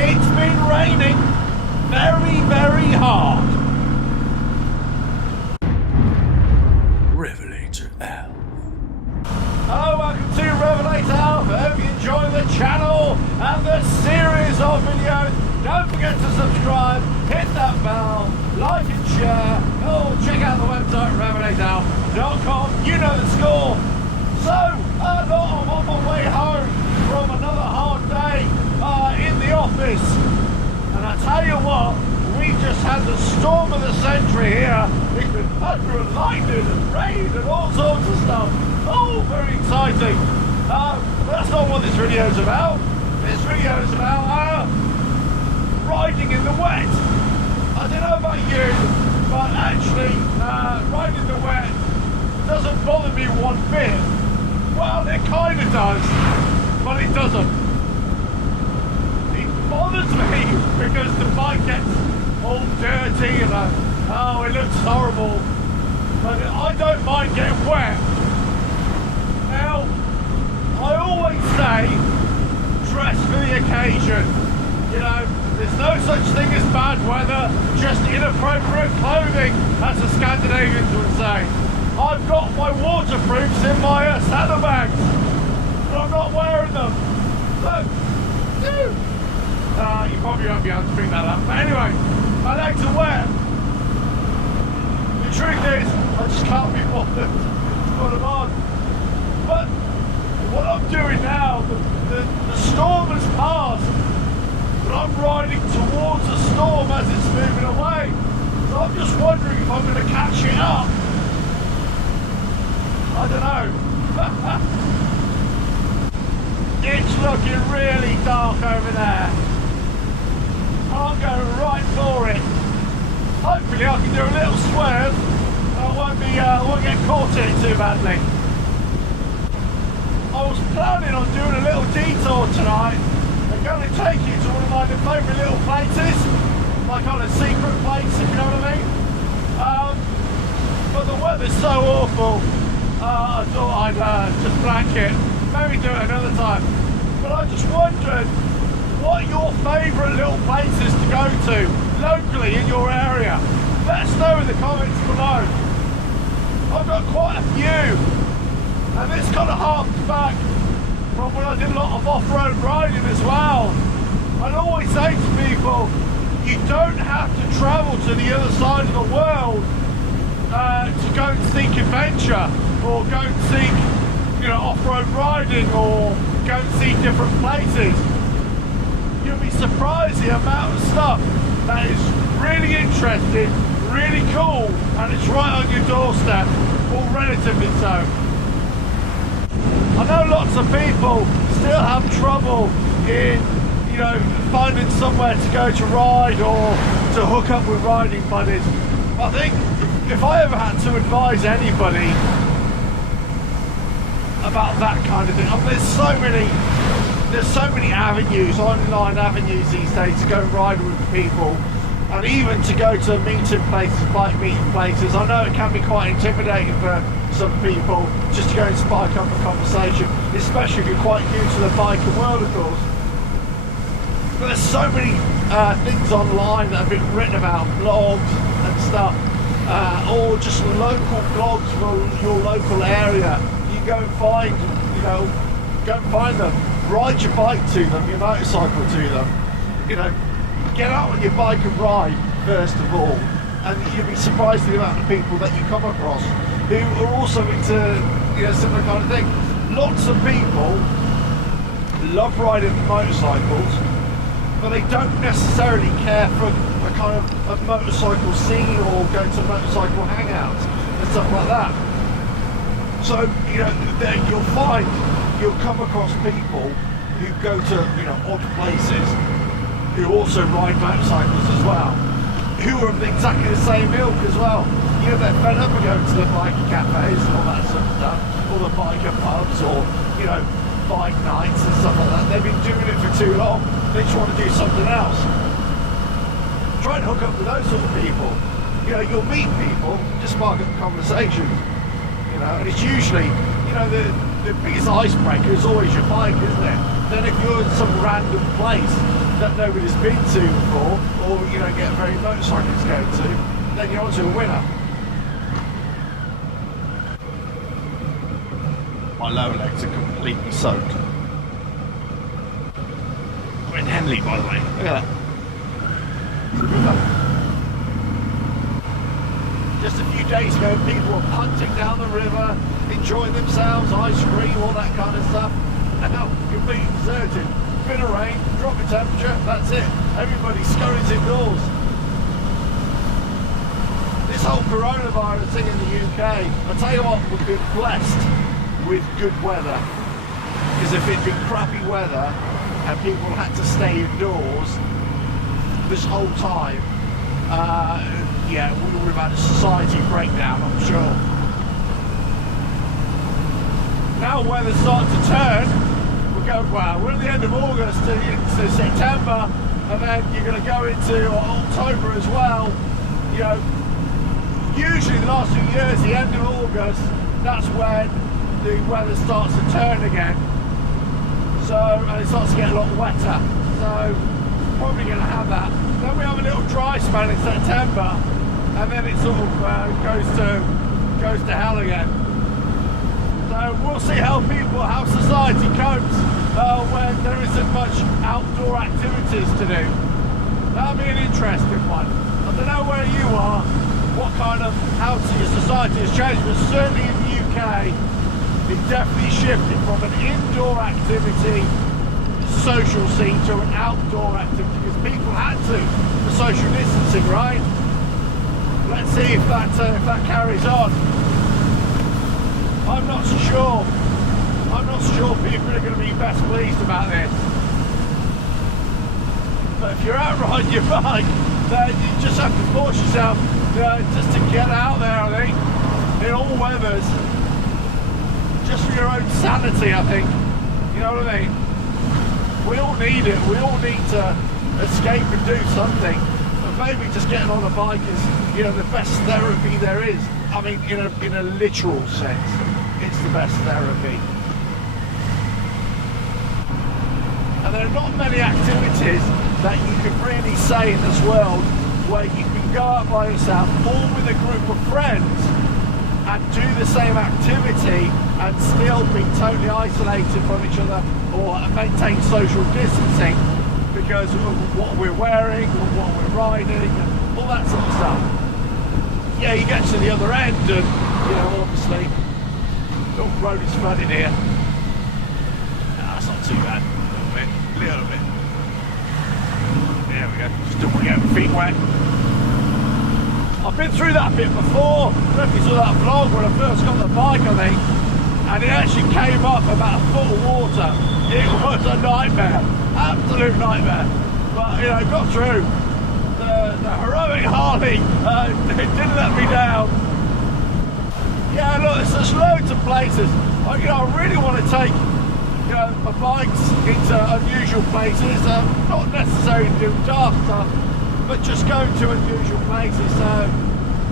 It's been raining very, very hard. RevelatorAlf. Hello, welcome to RevelatorAlf. I hope you enjoy the channel and the series of videos. Don't forget to subscribe, hit that bell, like and share. Oh, check out the website, RevelatorAlf.com. You know the score. So, I'm on my way home from another hard day in the office. And I tell you what, we just had the storm of the century here. It's been thunder and lightning and rain and all sorts of stuff. Oh, very exciting. That's not what this video is about. This video is about riding in the wet. I don't know about you, but actually riding in the wet doesn't bother me one bit. Well, it kind of does, but it doesn't. It bothers me because the bike gets all dirty and oh, it looks horrible. But I don't mind getting wet. Now, I always say, dress for the occasion. You know, there's no such thing as bad weather, just inappropriate clothing, as the Scandinavians would say. I've got my waterproofs in my saddlebags, but I'm not wearing them. Look, you probably won't be able to pick that up. But anyway, my legs are wet. The truth is, I just can't be bothered to put them on. But what I'm doing now, the storm has passed, but I'm riding towards the storm as it's moving away. So I'm just wondering if I'm going to catch it up. I don't know. It's looking really dark over there. I'm going right for it. Hopefully I can do a little swerve and I won't get caught in it too badly. I was planning on doing a little detour tonight. I'm going to take you to one of my favourite little places, like on a secret place, if you know what I mean. But the weather's so awful. I thought I'd just blank it, maybe do it another time. But I just wondered what your favourite little places to go to locally in your area. Let us know in the comments below. I've got quite a few, and this kind of harks back from when I did a lot of off-road riding as well. I'd always say to people, you don't have to travel to the other side of the world to go and seek adventure, or go and seek, you know, off-road riding, or go and see different places. You'll be surprised the amount of stuff that is really interesting, really cool, and it's right on your doorstep, or relatively so. I know lots of people still have trouble in, you know, finding somewhere to go to ride or to hook up with riding buddies. I think if I ever had to advise anybody about that kind of thing, I mean, there's so many avenues, online avenues these days to go ride with people, and even to go to meeting places, bike meeting places. I know it can be quite intimidating for some people just to go and spark up a conversation, especially if you're quite new to the biking world, of course. But there's so many things online that have been written about, blogs and stuff, or just local blogs for your local area. You go and find, you know, go and find them, ride your bike to them, your motorcycle to them, you know, get out on your bike and ride first of all, and you'll be surprised at the amount of people that you come across who are also into, you know, similar kind of thing. Lots of people love riding motorcycles, but they don't necessarily care for a kind of a motorcycle scene or going to motorcycle hangouts and stuff like that. So, you know, you'll come across people who go to, you know, odd places, who also ride motorcycles as well, who are of exactly the same ilk as well. You know, they're fed up of going to the biker cafes and all that sort of stuff, or the biker pubs, or, you know, bike nights and stuff like that. They've been doing it for too long. They just want to do something else. Try and hook up with those sort of people. You know, you'll meet people, just spark up conversations. You know, and it's usually, you know, the biggest icebreaker is always your bike, isn't it? Then if you're in some random place that nobody's been to before, or you don't get very motorcyclists going to, then you're onto a winner. My lower legs are completely soaked. We're in Henley, by the way. Look at that. Just a few days ago, people were punting down the river, enjoying themselves, ice cream, all that kind of stuff. And now, completely deserted. Bit of rain, drop in temperature, that's it. Everybody scurries indoors. This whole coronavirus thing in the UK, I'll tell you what, we've been blessed with good weather. Because if it'd been crappy weather and people had to stay indoors this whole time, yeah, we would have had a society breakdown, I'm sure. Now weather's starting to turn. Well, we're at the end of August into September, and then you're going to go into October as well. You know, usually the last few years, the end of August, that's when the weather starts to turn again. So, and it starts to get a lot wetter. So, probably going to have that. Then we have a little dry spell in September, and then it sort of goes to hell again. So we'll see how society copes when there isn't much outdoor activities to do. That'll be an interesting one. I don't know where you are, what kind of how your society has changed, but certainly in the UK, it definitely shifted from an indoor activity social scene to an outdoor activity because people had to for social distancing, right? Let's see if that carries on. I'm not sure. I'm not sure people are going to be best pleased about this. But if you're out riding your bike, then you just have to force yourself just to get out there, I think, in all weathers. Just for your own sanity, I think. You know what I mean? We all need it. We all need to escape and do something. But maybe just getting on a bike is, you know, the best therapy there is. I mean, in a literal sense, it's the best therapy. And there are not many activities that you can really say in this world where you can go out by yourself or with a group of friends and do the same activity and still be totally isolated from each other or maintain social distancing because of what we're wearing or what we're riding and all that sort of stuff. Yeah, you get to the other end and, you know, obviously, the road is flooded here. No, that's not too bad. A little bit. There we go. Just don't want to get my feet wet. I've been through that bit before. I don't know if you saw that vlog when I first got the bike, I think. And it actually came up about a foot of water. It was a nightmare. Absolute nightmare. But, you know, got through. The heroic Harley didn't let me down. Yeah, look, there's loads of places. I really want to take my bikes into unusual places. Not necessarily do dark stuff, but just going to unusual places. So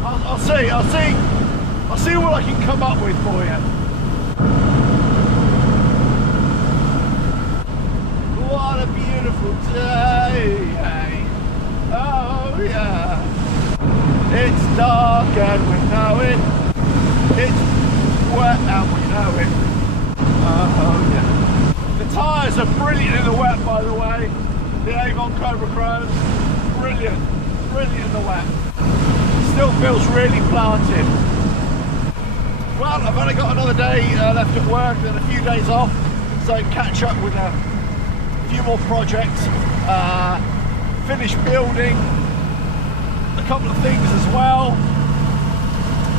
I'll see what I can come up with for you. What a beautiful day. Oh yeah. It's dark and we know it. It's wet and we know it. Oh yeah. The tyres are brilliant in the wet, by the way. The Avon Cobra Chromes, brilliant in the wet. Still feels really planted. Well, I've only got another day left at work and a few days off, so catch up with a few more projects, finish building a couple of things as well.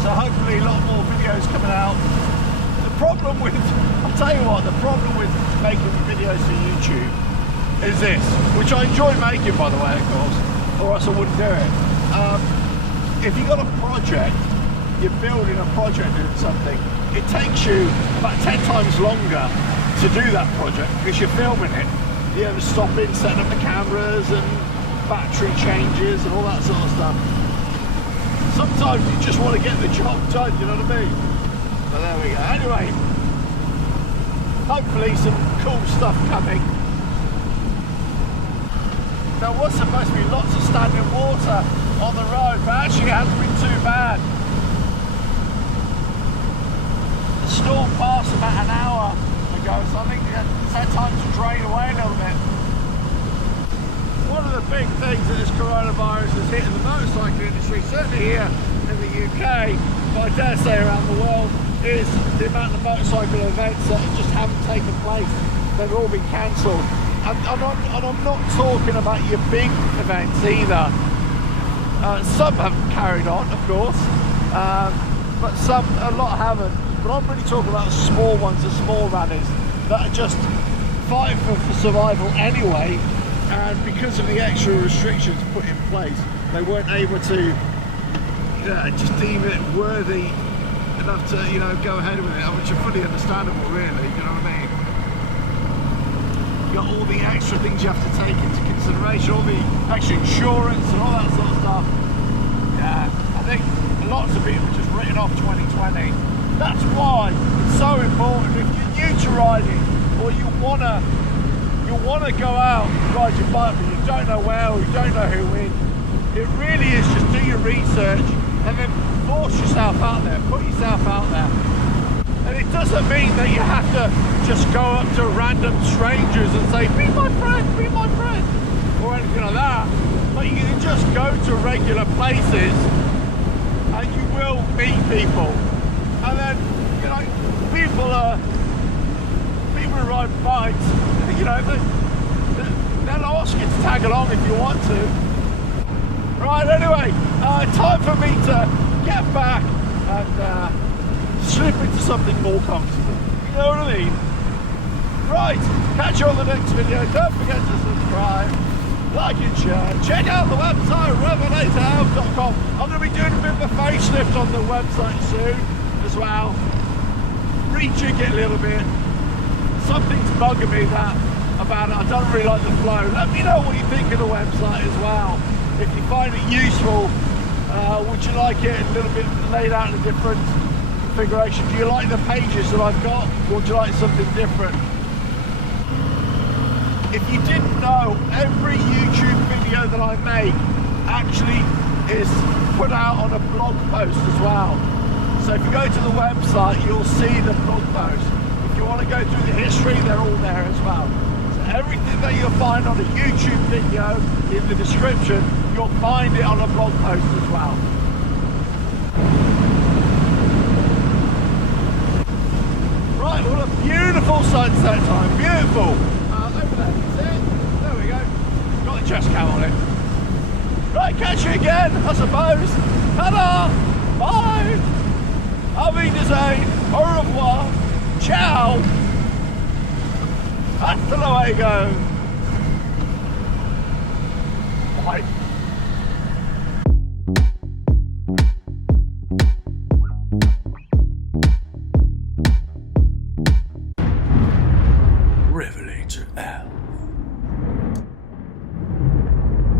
So hopefully a lot more videos coming out. The problem with, I'll tell you what, the problem with making videos for YouTube is this, which I enjoy making, by the way, of course, or else I wouldn't do it. If you've got a project, you're building a project doing something, it takes you about 10 times longer to do that project because you're filming it. You have to stop in, setting up the cameras and battery changes and all that sort of stuff. Sometimes you just want to get the job done, you know what I mean? But there we go. Anyway, hopefully some cool stuff coming. there was supposed to be lots of standing water on the road, but actually it hasn't been too bad. The storm passed about an hour ago, so I think it's had time to drain away a little bit. One of the big things that this coronavirus has hit in the motorcycle industry, certainly here in the UK, but I dare say around the world, is the amount of motorcycle events that just haven't taken place. They've all been cancelled. And I'm not talking about your big events either. Some have carried on, of course, but a lot haven't. But I'm really talking about the small ones, the small rallies that are just fighting for survival anyway. And because of the extra restrictions put in place, they weren't able to just deem it worthy enough to, go ahead with it, which are fully understandable, really. You know what I mean? You got all the extra things you have to take into consideration, all the extra insurance and all that sort of stuff. Yeah, I think lots of people just written off 2020. That's why it's so important. If you're new to riding, or you wanna go out and ride your bike, but you don't know where, or you don't know who in, it really is just do your research and then force yourself out there, put yourself out there. And it doesn't mean that you have to just go up to random strangers and say, be my friend, or anything like that. But you can just go to regular places and you will meet people. And then, people who ride bikes, they'll ask you to tag along if you want to. Right, anyway, time for me to get back and slip into something more comfortable. You know what I mean? Right, catch you on the next video. Don't forget to subscribe, like and share. Check out the website, RevelatorAlf.com. I'm going to be doing a bit of a facelift on the website soon as well. Rejig it a little bit. Something's bugging me about it. I don't really like the flow. Let me know what you think of the website as well. If you find it useful, would you like it a little bit laid out in a different configuration? Do you like the pages that I've got, or would you like something different? If you didn't know, every YouTube video that I make actually is put out on a blog post as well. So if you go to the website, you'll see the blog post. If you want to go through the history, they're all there as well. So everything that you'll find on a YouTube video in the description, you'll find it on a blog post as well. Right, what a beautiful sunset time, beautiful. Over there, see it? There we go. Got the chest cam on it. Right, catch you again, I suppose. Ta-da! Bye! Auf Wiedersehen, au revoir, ciao, hasta luego. Bye.